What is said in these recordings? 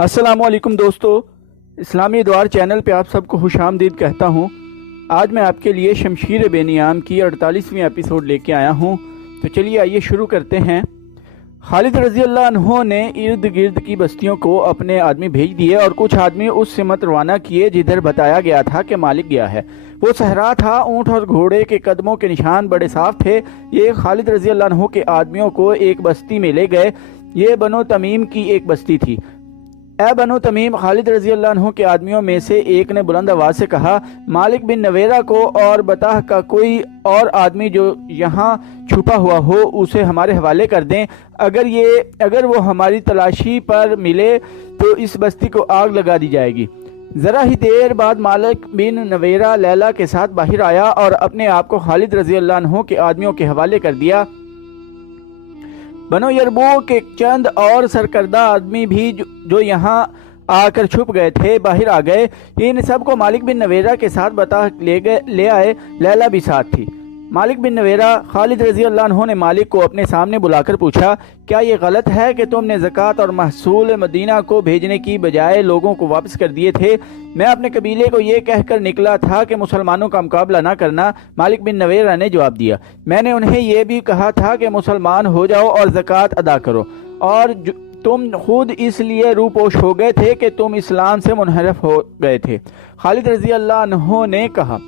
السلام علیکم دوستو، اسلامی دوار چینل پہ آپ سب کو خوش آمدید کہتا ہوں۔ آج میں آپ کے لیے شمشیر بے نیام کی 48ویں ایپیسوڈ لے کے آیا ہوں، تو چلیے آئیے شروع کرتے ہیں۔ خالد رضی اللہ عنہ نے ارد گرد کی بستیوں کو اپنے آدمی بھیج دیے اور کچھ آدمی اس سمت روانہ کیے جدھر بتایا گیا تھا کہ مالک گیا ہے۔ وہ صحرا تھا، اونٹ اور گھوڑے کے قدموں کے نشان بڑے صاف تھے۔ یہ خالد رضی اللہ عنہ کے آدمیوں کو ایک بستی میں لے گئے۔ یہ بنو تمیم کی ایک بستی تھی۔ اے بنو تمیم، خالد رضی اللہ عنہ کے آدمیوں میں سے ایک نے بلند آواز سے کہا، مالک بن نویرہ کو اور بطح کا کوئی اور آدمی جو یہاں چھپا ہوا ہو اسے ہمارے حوالے کر دیں۔ اگر وہ ہماری تلاشی پر ملے تو اس بستی کو آگ لگا دی جائے گی۔ ذرا ہی دیر بعد مالک بن نویرہ لیلا کے ساتھ باہر آیا اور اپنے آپ کو خالد رضی اللہ عنہ کے آدمیوں کے حوالے کر دیا۔ بنو یربو کے چند اور سرکردہ آدمی بھی جو یہاں آ کر چھپ گئے تھے باہر آ گئے۔ ان سب کو مالک بن نویرہ کے ساتھ بتا لے آئے۔ لیلا بھی ساتھ تھی۔ مالک بن نویرہ، خالد رضی اللہ عنہ نے مالک کو اپنے سامنے بلا کر پوچھا، کیا یہ غلط ہے کہ تم نے زکوٰۃ اور محصول مدینہ کو بھیجنے کی بجائے لوگوں کو واپس کر دیے تھے؟ میں اپنے قبیلے کو یہ کہہ کر نکلا تھا کہ مسلمانوں کا مقابلہ نہ کرنا۔ مالک بن نویرہ نے جواب دیا، میں نے انہیں یہ بھی کہا تھا کہ مسلمان ہو جاؤ اور زکوٰۃ ادا کرو، اور تم خود اس لیے روپوش ہو گئے تھے کہ تم اسلام سے منحرف ہو گئے تھے۔ خالد رضی اللہ عنہ نے کہا،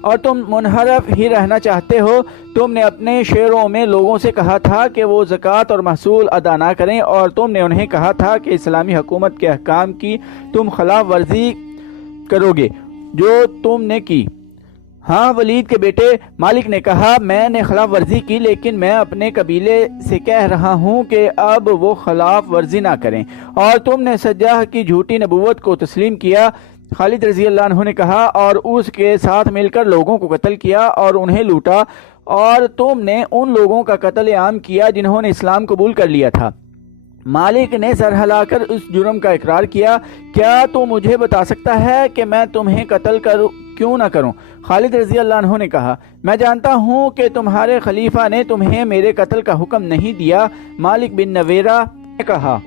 اور تم منحرف ہی رہنا چاہتے ہو؟ تم نے اپنے شعروں میں لوگوں سے کہا تھا کہ وہ زکوٰۃ اور محصول ادا نہ کریں، اور تم نے انہیں کہا تھا کہ اسلامی حکومت کے احکام کی تم خلاف ورزی کرو گے، جو تم نے کی۔ ہاں ولید کے بیٹے، مالک نے کہا، میں نے خلاف ورزی کی، لیکن میں اپنے قبیلے سے کہہ رہا ہوں کہ اب وہ خلاف ورزی نہ کریں۔ اور تم نے سجاح کی جھوٹی نبوت کو تسلیم کیا۔ خالد رضی اللہ عنہ نے کہا، اور اس کے ساتھ مل کر لوگوں کو قتل کیا اور انہیں لوٹا، اور تم نے ان لوگوں کا قتل عام کیا جنہوں نے اسلام قبول کر لیا تھا۔ مالک نے سر ہلا کر اس جرم کا اقرار کیا۔ کیا تو مجھے بتا سکتا ہے کہ میں تمہیں قتل کیوں نہ کروں؟ خالد رضی اللہ عنہ نے کہا، میں جانتا ہوں کہ تمہارے خلیفہ نے تمہیں میرے قتل کا حکم نہیں دیا۔ مالک بن نویرہ نے کہا،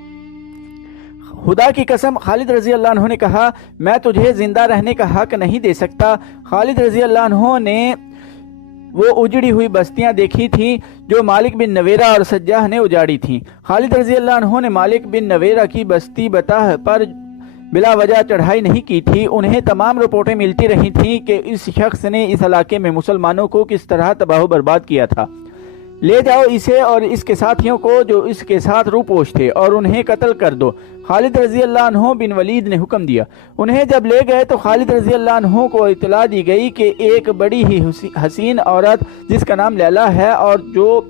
خدا کی قسم، خالد رضی اللہ عنہ نے کہا، میں تجھے زندہ رہنے کا حق نہیں دے سکتا۔ خالد رضی اللہ عنہ نے وہ اجڑی ہوئی بستیاں دیکھی تھیں جو مالک بن نویرہ اور سجاح نے اجاڑی تھیں۔ خالد رضی اللہ عنہ نے مالک بن نویرہ کی بستی بطح پر بلا وجہ چڑھائی نہیں کی تھی۔ انہیں تمام رپورٹیں ملتی رہی تھیں کہ اس شخص نے اس علاقے میں مسلمانوں کو کس طرح تباہ و برباد کیا تھا۔ لے جاؤ اسے اور اس کے ساتھیوں کو جو اس کے ساتھ روپوش تھے، اور انہیں قتل کر دو۔ خالد رضی اللہ عنہ بن ولید نے حکم دیا۔ انہیں جب لے گئے تو خالد رضی اللہ عنہ کو اطلاع دی گئی کہ ایک بڑی ہی حسین عورت جس کا نام لیلا ہے اور جو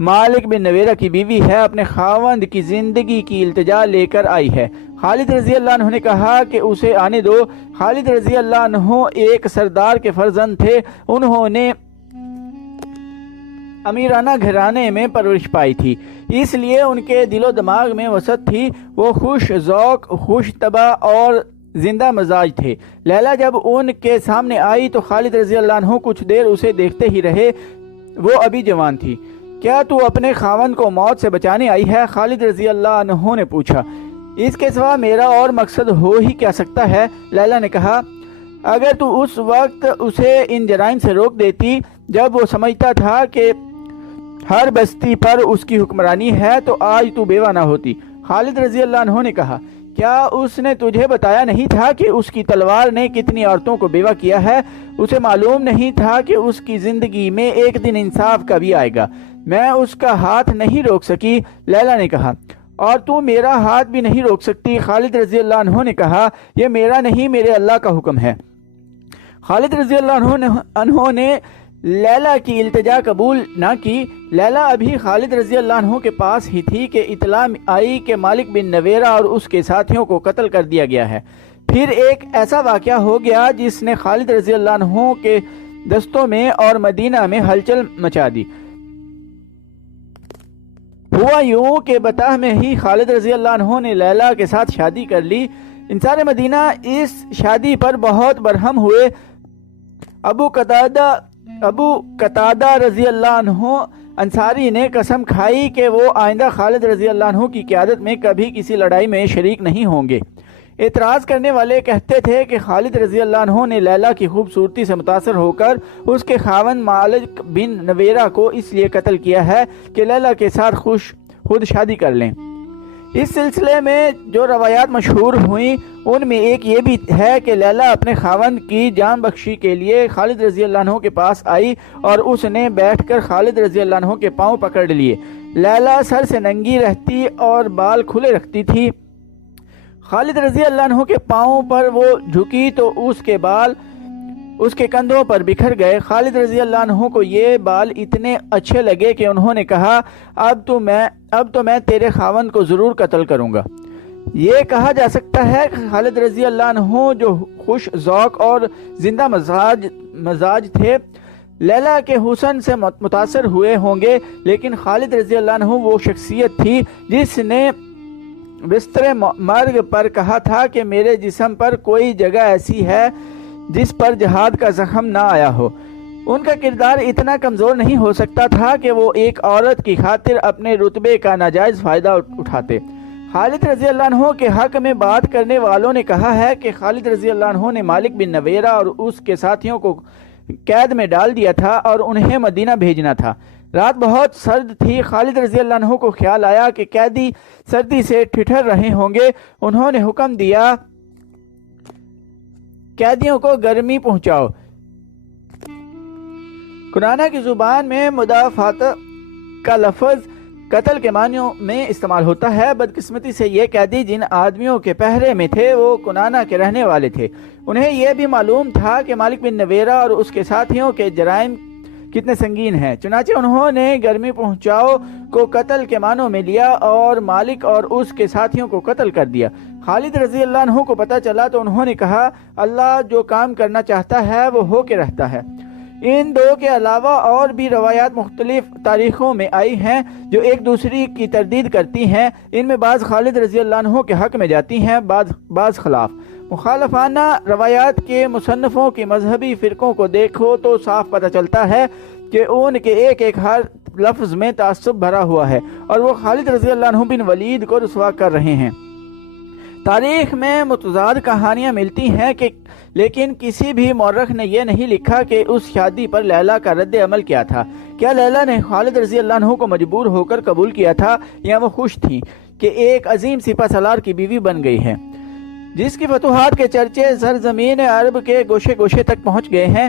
مالک بن نویرہ کی بیوی ہے، اپنے خاوند کی زندگی کی التجا لے کر آئی ہے۔ خالد رضی اللہ عنہ نے کہا کہ اسے آنے دو۔ خالد رضی اللہ عنہ ایک سردار کے فرزند تھے۔ انہوں نے امیرانہ گھرانے میں پرورش پائی تھی، اس لیے ان کے دل و دماغ میں وسعت تھی۔ وہ خوش ذوق، خوش طبع اور زندہ مزاج تھے۔ لیلا جب ان کے سامنے آئی تو خالد رضی اللہ عنہ کچھ دیر اسے دیکھتے ہی رہے۔ وہ ابھی جوان تھی۔ کیا تو اپنے خاوند کو موت سے بچانے آئی ہے؟ خالد رضی اللہ عنہ نے پوچھا۔ اس کے سوا میرا اور مقصد ہو ہی کیا سکتا ہے؟ لیلا نے کہا، اگر تو اس وقت اسے ان جرائم سے روک دیتی جب وہ سمجھتا تھا کہ ہر بستی پر اس کی حکمرانی ہے، تو آج تو بیوہ نہ ہوتی۔ خالد رضی اللہ عنہ نے کہا، کیا اس نے تجھے بتایا نہیں تھا کہ اس کی تلوار نے کتنی عورتوں کو بیوہ کیا ہے؟ اسے معلوم نہیں تھا کہ اس کی زندگی میں ایک دن انصاف کا بھی آئے گا۔ میں اس کا ہاتھ نہیں روک سکی۔ لیلا نے کہا، اور تو میرا ہاتھ بھی نہیں روک سکتی۔ خالد رضی اللہ عنہ نے کہا، یہ میرا نہیں، میرے اللہ کا حکم ہے۔ خالد رضی اللہ عنہ نے لیلا کی التجا قبول نہ کی۔ لیلا ابھی خالد رضی اللہ عنہ کے پاس ہی تھی کہ اطلاع آئی کہ مالک بن نویرہ اور اس کے ساتھیوں کو قتل کر دیا گیا ہے۔ پھر ایک ایسا واقعہ ہو گیا جس نے خالد رضی اللہ عنہ کے دستوں میں اور مدینہ میں ہلچل مچا دی۔ ہوا یوں کہ بطح میں ہی خالد رضی اللہ عنہ نے لیلا کے ساتھ شادی کر لی۔ انصار مدینہ اس شادی پر بہت برہم ہوئے۔ ابو قتادہ رضی اللہ عنہ انصاری نے قسم کھائی کہ وہ آئندہ خالد رضی اللہ عنہ کی قیادت میں کبھی کسی لڑائی میں شریک نہیں ہوں گے۔ اعتراض کرنے والے کہتے تھے کہ خالد رضی اللہ عنہ نے لیلا کی خوبصورتی سے متاثر ہو کر اس کے خاوند مالک بن نویرہ کو اس لیے قتل کیا ہے کہ لیلا کے ساتھ خود شادی کر لیں۔ اس سلسلے میں جو روایات مشہور ہوئیں ان میں ایک یہ بھی ہے کہ لیلا اپنے خاوند کی جان بخشی کے لیے خالد رضی اللہ عنہ کے پاس آئی اور اس نے بیٹھ کر خالد رضی اللہ عنہ کے پاؤں پکڑ لیے۔ لیلا سر سے ننگی رہتی اور بال کھلے رکھتی تھی۔ خالد رضی اللہ عنہ کے پاؤں پر وہ جھکی تو اس کے بال اس کے کندھوں پر بکھر گئے۔ خالد رضی اللہ عنہ کو یہ بال اتنے اچھے لگے کہ انہوں نے کہا اب تو میں تیرے خاوند کو ضرور قتل کروں گا۔ یہ کہا جا سکتا ہے کہ خالد رضی اللہ عنہ جو خوش ذوق اور زندہ مزاج تھے لیلا کے حسن سے متاثر ہوئے ہوں گے، لیکن خالد رضی اللہ عنہ وہ شخصیت تھی جس نے بستر مرگ پر کہا تھا کہ میرے جسم پر کوئی جگہ ایسی ہے جس پر جہاد کا زخم نہ آیا ہو۔ ان کا کردار اتنا کمزور نہیں ہو سکتا تھا کہ وہ ایک عورت کی خاطر اپنے رتبے کا ناجائز فائدہ اٹھاتے۔ خالد رضی اللہ عنہ کے حق میں بات کرنے والوں نے کہا ہے کہ خالد رضی اللہ عنہ نے مالک بن نویرہ اور اس کے ساتھیوں کو قید میں ڈال دیا تھا اور انہیں مدینہ بھیجنا تھا۔ رات بہت سرد تھی۔ خالد رضی اللہ عنہ کو خیال آیا کہ قیدی سردی سے ٹھٹھر رہے ہوں گے۔ انہوں نے حکم دیا قیدیوں کو گرمی پہنچاؤ۔ کنانہ کی زبان میں مدافعت کا لفظ قتل کے معنیوں میں استعمال ہوتا ہے۔ بدقسمتی سے یہ قیدی جن آدمیوں کے پہرے میں تھے وہ کنانہ کے رہنے والے تھے۔ انہیں یہ بھی معلوم تھا کہ مالک بن نویرہ اور اس کے ساتھیوں کے جرائم کتنے سنگین ہیں، چنانچہ انہوں نے گرمی پہنچاؤ کو قتل کے معنوں میں لیا اور مالک اور اس کے ساتھیوں کو قتل کر دیا۔ خالد رضی اللہ عنہ کو پتہ چلا تو انہوں نے کہا اللہ جو کام کرنا چاہتا ہے وہ ہو کے رہتا ہے۔ ان دو کے علاوہ اور بھی روایات مختلف تاریخوں میں آئی ہیں جو ایک دوسری کی تردید کرتی ہیں۔ ان میں بعض خالد رضی اللہ عنہ کے حق میں جاتی ہیں، بعض خلاف۔ مخالفانہ روایات کے مصنفوں کی مذہبی فرقوں کو دیکھو تو صاف پتہ چلتا ہے کہ ان کے ایک ہر لفظ میں تعصب بھرا ہوا ہے اور وہ خالد رضی اللہ عنہ بن ولید کو رسوا کر رہے ہیں۔ تاریخ میں متضاد کہانیاں ملتی ہیں لیکن کسی بھی مورخ نے یہ نہیں لکھا کہ اس شادی پر لیلا کا رد عمل کیا تھا۔ کیا لیلا نے خالد رضی اللہ عنہ کو مجبور ہو کر قبول کیا تھا یا وہ خوش تھیں کہ ایک عظیم سپہ سالار کی بیوی بن گئی ہے جس کی فتوحات کے چرچے سرزمین عرب کے گوشے گوشے تک پہنچ گئے ہیں؟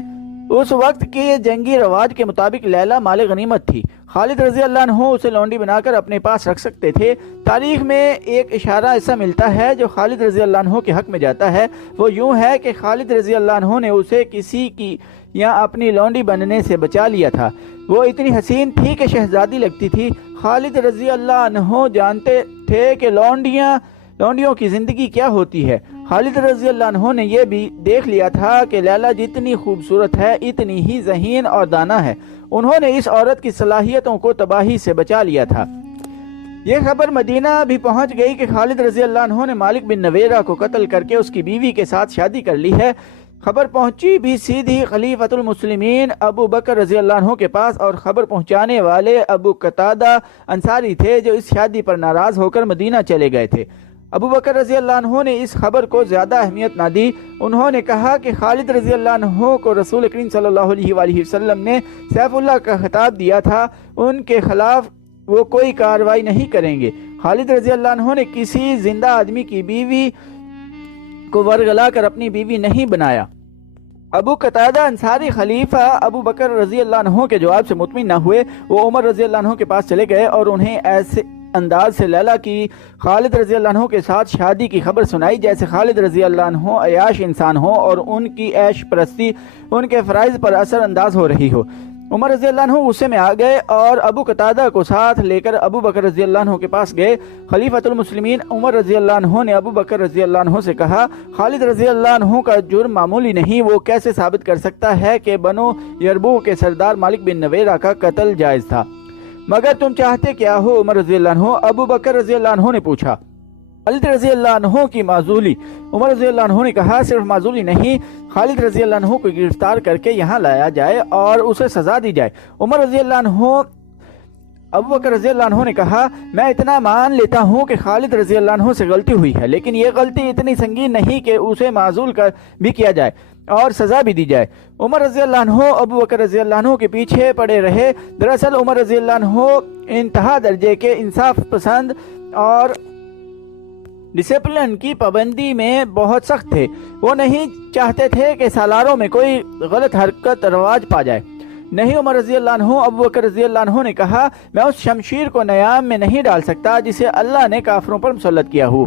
اس وقت کے جنگی رواج کے مطابق لیلا مال غنیمت تھی۔ خالد رضی اللہ عنہ اسے لونڈی بنا کر اپنے پاس رکھ سکتے تھے۔ تاریخ میں ایک اشارہ ایسا ملتا ہے جو خالد رضی اللہ عنہ کے حق میں جاتا ہے۔ وہ یوں ہے کہ خالد رضی اللہ عنہ نے اسے کسی کی یا اپنی لونڈی بننے سے بچا لیا تھا۔ وہ اتنی حسین تھی کہ شہزادی لگتی تھی۔ خالد رضی اللہ عنہ جانتے تھے کہ لونڈیوں کی زندگی کیا ہوتی ہے۔ خالد رضی اللہ عنہ نے یہ بھی دیکھ لیا تھا کہ لیلا جتنی خوبصورت ہے اتنی ہی ذہین اور دانا ہے۔ انہوں نے اس عورت کی صلاحیتوں کو تباہی سے بچا لیا تھا۔ یہ خبر مدینہ بھی پہنچ گئی کہ خالد رضی اللہ عنہ نے مالک بن نویرہ کو قتل کر کے اس کی بیوی کے ساتھ شادی کر لی ہے۔ خبر پہنچی بھی سیدھی خلیفۃ المسلمین ابو بکر رضی اللہ عنہ کے پاس، اور خبر پہنچانے والے ابو قتادہ انصاری تھے جو اس شادی پر ناراض ہو کر مدینہ چلے گئے تھے۔ ابو بکر رضی اللہ عنہ نے اس خبر کو زیادہ اہمیت نہ دی۔ انہوں نے کہا کہ خالد رضی اللہ عنہ کو رسول کریم صلی اللہ علیہ وآلہ وسلم نے سیف اللہ کا خطاب دیا تھا، ان کے خلاف وہ کوئی کارروائی نہیں کریں گے۔ خالد رضی اللہ عنہ نے کسی زندہ آدمی کی بیوی کو ورگلا کر اپنی بیوی نہیں بنایا۔ ابو قتادہ انصاری خلیفہ ابو بکر رضی اللہ عنہ کے جواب سے مطمئن نہ ہوئے۔ وہ عمر رضی اللہ عنہ کے پاس چلے گئے اور انہیں ایسے انداز سے لیلا کی خالد رضی اللہ عنہ کے ساتھ شادی کی خبر سنائی جیسے خالد رضی اللہ عنہ عیاش انسان ہو اور ان کی عیش پرستی ان کے فرائض پر اثر انداز ہو رہی ہو۔ عمر رضی اللہ عنہ غصے میں آ گئے اور ابو قتادہ کو ساتھ لے کر ابو بکر رضی اللہ عنہ کے پاس گئے۔ خلیفۃ المسلمین عمر رضی اللہ عنہ نے ابو بکر رضی اللہ عنہ سے کہا خالد رضی اللہ عنہ کا جرم معمولی نہیں، وہ کیسے ثابت کر سکتا ہے کہ بنو یربوع کے سردار مالک بن نویرہ کا قتل جائز تھا؟ مگر تم چاہتے کیا ہو عمر رضی اللہ عنہ؟ ابو بکر رضی اللہ عنہ نے پوچھا۔ خالد رضی اللہ عنہ کی معزولی۔ عمر رضی اللہ عنہ نے کہا صرف معزولی نہیں، خالد رضی اللہ عنہ کو گرفتار کر کے یہاں لایا جائے اور اسے سزا دی جائے۔ عمر رضی اللہ عنہ ابو بکر رضی اللہ عنہ نے کہا میں اتنا مان لیتا ہوں کہ خالد رضی اللہ عنہ سے غلطی ہوئی ہے، لیکن یہ غلطی اتنی سنگین نہیں کہ اسے معزول بھی کیا جائے اور سزا بھی دی جائے۔ عمر رضی اللہ عنہ ابو بکر رضی اللہ عنہ کے پیچھے پڑے رہے۔ دراصل عمر رضی اللہ عنہ انتہا درجے کے انصاف پسند اور ڈسپلن کی پابندی میں بہت سخت تھے۔ وہ نہیں چاہتے تھے کہ سالاروں میں کوئی غلط حرکت رواج پا جائے۔ نہیں، عمر رضی اللہ عنہ ابو بکر رضی اللہ عنہ نے کہا میں اس شمشیر کو نیام میں نہیں ڈال سکتا جسے اللہ نے کافروں پر مسلط کیا ہو۔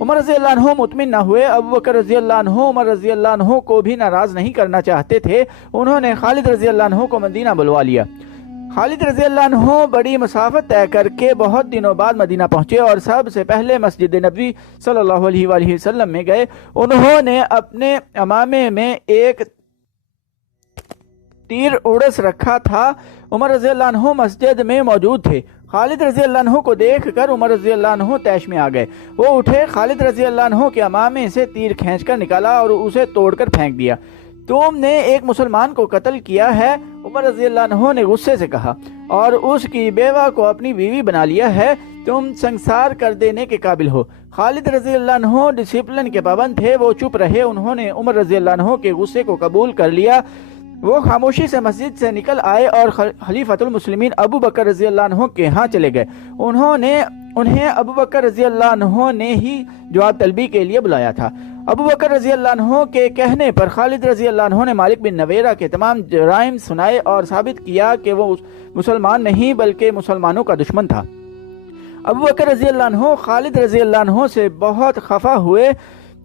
عمر رضی اللہ عنہ مطمئن نہ ہوئے۔ ابو بکر رضی اللہ عنہ عمر رضی اللہ عنہ کو بھی ناراض نہیں کرنا چاہتے تھے۔ انہوں نے خالد رضی اللہ عنہ کو مدینہ بلوا لیا۔ خالد رضی اللہ عنہ بڑی مسافت طے کر کے بہت دنوں بعد مدینہ پہنچے اور سب سے پہلے مسجد نبوی صلی اللہ علیہ وآلہ وسلم میں گئے۔ انہوں نے اپنے امامے میں ایک تیر اڑس رکھا تھا۔ عمر رضی اللہ عنہ مسجد میں موجود تھے۔ خالد رضی اللہ عنہ کو دیکھ کر عمر رضی اللہ عنہ طیش میں آ گئے۔ وہ اٹھے، خالد رضی اللہ عنہ کے امامے سے تیر کھینچ کر نکالا اور اسے توڑ کر پھینک دیا۔ تم نے ایک مسلمان کو قتل کیا ہے، عمر رضی اللہ عنہ نے غصے سے کہا، اور اس کی بیوہ کو اپنی بیوی بنا لیا ہے، تم سنسار کر دینے کے قابل ہو۔ خالد رضی اللہ عنہ ڈسپلن کے پابند تھے، وہ چپ رہے۔ انہوں نے عمر رضی اللہ عنہ کے غصے کو قبول کر لیا۔ وہ خاموشی سے مسجد سے نکل آئے اور خلیفۃ المسلمین ابو بکر رضی اللہ عنہ کے ہاں چلے گئے۔ انہیں ابو بکر رضی اللہ عنہ نے ہی جواب طلبی کے لیے بلایا تھا۔ ابو بکر رضی اللہ عنہ کے کہنے پر خالد رضی اللہ عنہ نے مالک بن نویرہ کے تمام جرائم سنائے اور ثابت کیا کہ وہ مسلمان نہیں بلکہ مسلمانوں کا دشمن تھا۔ ابو بکر رضی اللہ عنہ خالد رضی اللہ عنہ سے بہت خفا ہوئے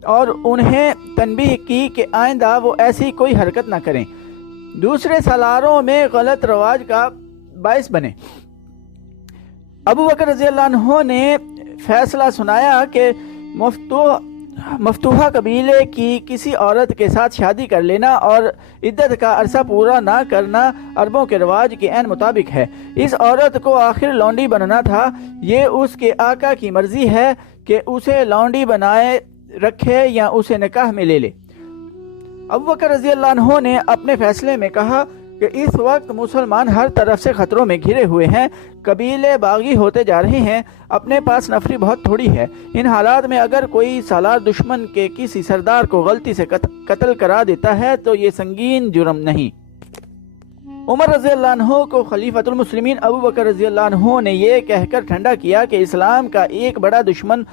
اور انہیں تنبیہ کی کہ آئندہ وہ ایسی کوئی حرکت نہ کریں، دوسرے سالاروں میں غلط رواج کا باعث بنے۔ ابو بکر رضی اللہ عنہ نے فیصلہ سنایا کہ مفتوحہ قبیلے کی کسی عورت کے ساتھ شادی کر لینا اور عدت کا عرصہ پورا نہ کرنا عربوں کے رواج کے عین مطابق ہے۔ اس عورت کو آخر لونڈی بننا تھا۔ یہ اس کے آقا کی مرضی ہے کہ اسے لونڈی بنائے رکھے یا اسے نکاح میں لے لے۔ ابو بکر رضی اللہ عنہ نے اپنے فیصلے میں کہا کہ اس وقت مسلمان ہر طرف سے خطروں میں گھرے ہوئے ہیں، قبیلے باغی ہوتے جا رہے ہیں، اپنے پاس نفری بہت تھوڑی ہے۔ ان حالات میں اگر کوئی سالار دشمن کے کسی سردار کو غلطی سے قتل کرا دیتا ہے تو یہ سنگین جرم نہیں۔ عمر رضی اللہ عنہ کو خلیفۃ المسلمین ابو بکر رضی اللہ عنہ نے یہ کہہ کر ٹھنڈا کیا کہ اسلام کا ایک بڑا دشمن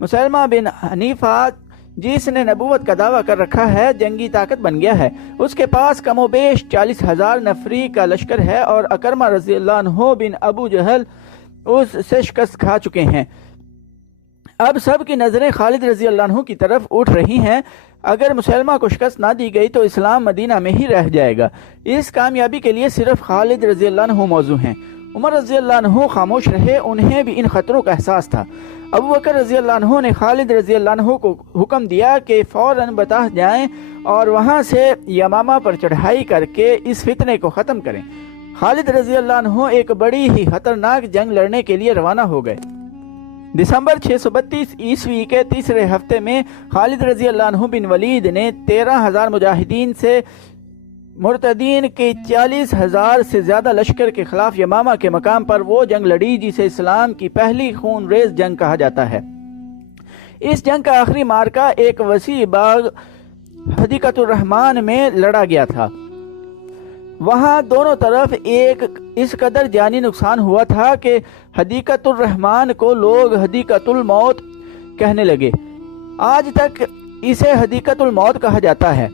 مسلمہ بن حنیفہ، جس نے نبوت کا دعویٰ کر رکھا ہے، جنگی طاقت بن گیا ہے۔ اس کے پاس کم و بیش 40,000 نفری کا لشکر ہے اور اکرمہ رضی اللہ عنہ بن ابو جہل اس سے شکست کھا چکے ہیں۔ اب سب کی نظریں خالد رضی اللہ عنہ کی طرف اٹھ رہی ہیں۔ اگر مسلمہ کو شکست نہ دی گئی تو اسلام مدینہ میں ہی رہ جائے گا۔ اس کامیابی کے لیے صرف خالد رضی اللہ عنہ موزوں ہیں۔ عمر رضی اللہ عنہ خاموش رہے، انہیں بھی ان خطروں کا احساس تھا۔ ابو بکر رضی اللہ عنہ نے خالد رضی اللہ عنہ کو حکم دیا کہ فوراً بطح جائیں اور وہاں سے یمامہ پر چڑھائی کر کے اس فتنے کو ختم کریں۔ خالد رضی اللہ عنہ ایک بڑی ہی خطرناک جنگ لڑنے کے لیے روانہ ہو گئے۔ دسمبر 632 عیسوی کے تیسرے ہفتے میں خالد رضی اللہ عنہ بن ولید نے 13,000 مجاہدین سے مرتدین کے 40,000 سے زیادہ لشکر کے خلاف یمامہ کے مقام پر وہ جنگ لڑی جسے اسلام کی پہلی خون ریز جنگ کہا جاتا ہے۔ اس جنگ کا آخری مارکہ ایک وسیع باغ حدیقۃ الرحمن میں لڑا گیا تھا۔ وہاں دونوں طرف اس قدر جانی نقصان ہوا تھا کہ حدیقۃ الرحمن کو لوگ حدیقۃ الموت کہنے لگے۔ آج تک اسے حدیقۃ الموت کہا جاتا ہے۔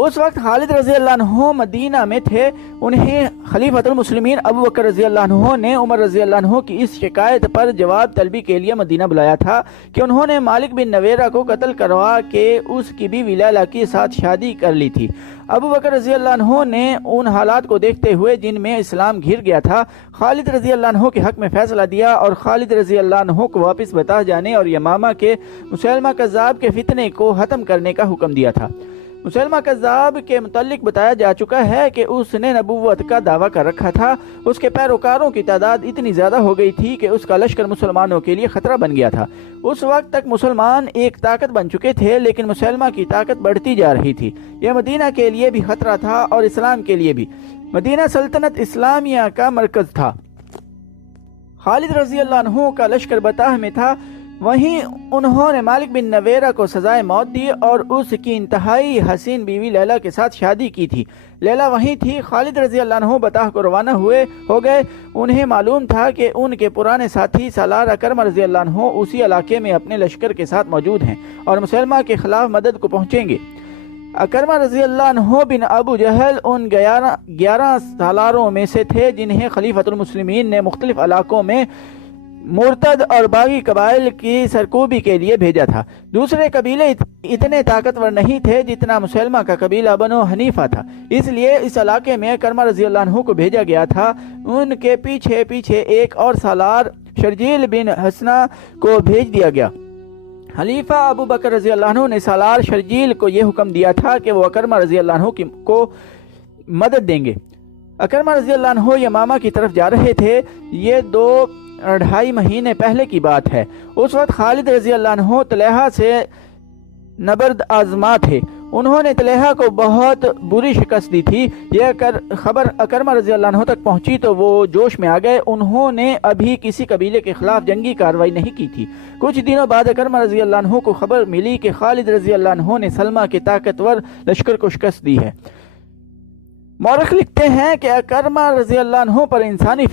اس وقت خالد رضی اللہ عنہ مدینہ میں تھے۔ انہیں خلیفۃ المسلمین ابو بکر رضی اللہ عنہ نے عمر رضی اللہ عنہ کی اس شکایت پر جواب طلبی کے لیے مدینہ بلایا تھا کہ انہوں نے مالک بن نویرہ کو قتل کروا کے اس کی بیوی لیلہ کے ساتھ شادی کر لی تھی۔ ابو بکر رضی اللہ عنہ نے ان حالات کو دیکھتے ہوئے جن میں اسلام گھر گیا تھا، خالد رضی اللہ عنہ کے حق میں فیصلہ دیا اور خالد رضی اللہ عنہ کو واپس بطح جانے اور یمامہ کے مسلمہ کذاب کے فتنے کو ختم کرنے کا حکم دیا تھا۔ مسلمہ کذاب کے متعلق بتایا جا چکا ہے کہ اس نے نبوت کا دعویٰ کر رکھا تھا۔ اس کے پیروکاروں کی تعداد اتنی زیادہ ہو گئی تھی کہ اس کا لشکر مسلمانوں کے لیے خطرہ بن گیا تھا۔ اس وقت تک مسلمان ایک طاقت بن چکے تھے، لیکن مسلمہ کی طاقت بڑھتی جا رہی تھی۔ یہ مدینہ کے لیے بھی خطرہ تھا اور اسلام کے لیے بھی۔ مدینہ سلطنت اسلامیہ کا مرکز تھا۔ خالد رضی اللہ عنہ کا لشکر بطح میں تھا، وہیں انہوں نے مالک بن نویرہ کو سزائے موت دی اور اس کی انتہائی حسین بیوی لیلہ کے ساتھ شادی کی تھی۔ لیلہ وہیں تھی۔ خالد رضی اللہ عنہ بطح کو روانہ ہو گئے۔ انہیں معلوم تھا کہ ان کے پرانے ساتھی سالار اکرمہ رضی اللہ عنہ اسی علاقے میں اپنے لشکر کے ساتھ موجود ہیں اور مسلمہ کے خلاف مدد کو پہنچیں گے۔ اکرمہ رضی اللہ عنہ بن ابو جہل ان 11 سالاروں میں سے تھے جنہیں خلیفۃ المسلمین نے مختلف علاقوں میں مرتد اور باغی قبائل کی سرکوبی کے لیے بھیجا تھا۔ دوسرے قبیلے اتنے طاقتور نہیں تھے جتنا مسلمہ کا قبیلہ بنو حنیفہ تھا، اس لیے اس علاقے میں اکرمہ رضی اللہ عنہ کو بھیجا گیا تھا۔ ان کے پیچھے ایک اور سالار شرجیل بن حسنہ کو بھیج دیا گیا۔ خلیفہ ابو بکر رضی اللہ عنہ نے سالار شرجیل کو یہ حکم دیا تھا کہ وہ اکرمہ رضی اللہ عنہ کو مدد دیں گے۔ اکرمہ رضی اللہ عنہ یمامہ کی طرف جا رہے تھے۔ یہ 2.5 مہینے پہلے کی بات ہے۔ اس وقت خالد رضی اللہ عنہ طلحہ سے نبرد آزما تھے۔ انہوں نے طلحہ کو بہت بری شکست دی تھی۔ یہ خبر اکرمہ رضی اللہ عنہ تک پہنچی تو وہ جوش میں آ گئے۔ انہوں نے ابھی کسی قبیلے کے خلاف جنگی کارروائی نہیں کی تھی۔ کچھ دنوں بعد اکرمہ رضی اللہ عنہ کو خبر ملی کہ خالد رضی اللہ عنہ نے سلمہ کے طاقتور لشکر کو شکست دی ہے۔ مورخ لکھتے ہیں کہ اکرمہ رضی اللہ عنہ پر انسانی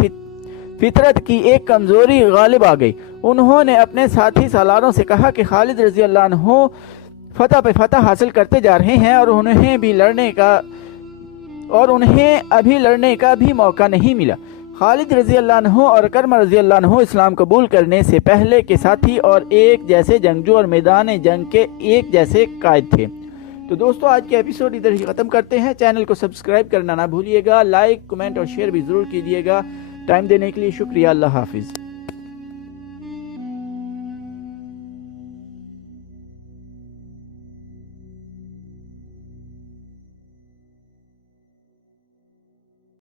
فطرت کی ایک کمزوری غالب آ گئی۔ انہوں نے اپنے ساتھی سالاروں سے کہا کہ خالد رضی اللہ عنہ فتح پہ فتح حاصل کرتے جا رہے ہیں اور انہیں ابھی لڑنے کا بھی موقع نہیں ملا۔ خالد رضی اللہ عنہ اور اکرمہ رضی اللہ عنہ اسلام قبول کرنے سے پہلے کے ساتھی اور ایک جیسے جنگجو اور میدان جنگ کے ایک جیسے قائد تھے۔ تو دوستو آج کے ایپیسوڈ ادھر ہی ختم کرتے ہیں۔ چینل کو سبسکرائب کرنا نہ بھولیے گا، لائک، کمنٹ اور شیئر بھی ضرور کیجیے گا۔ ٹائم دینے کے لیے شکریہ۔ اللہ حافظ۔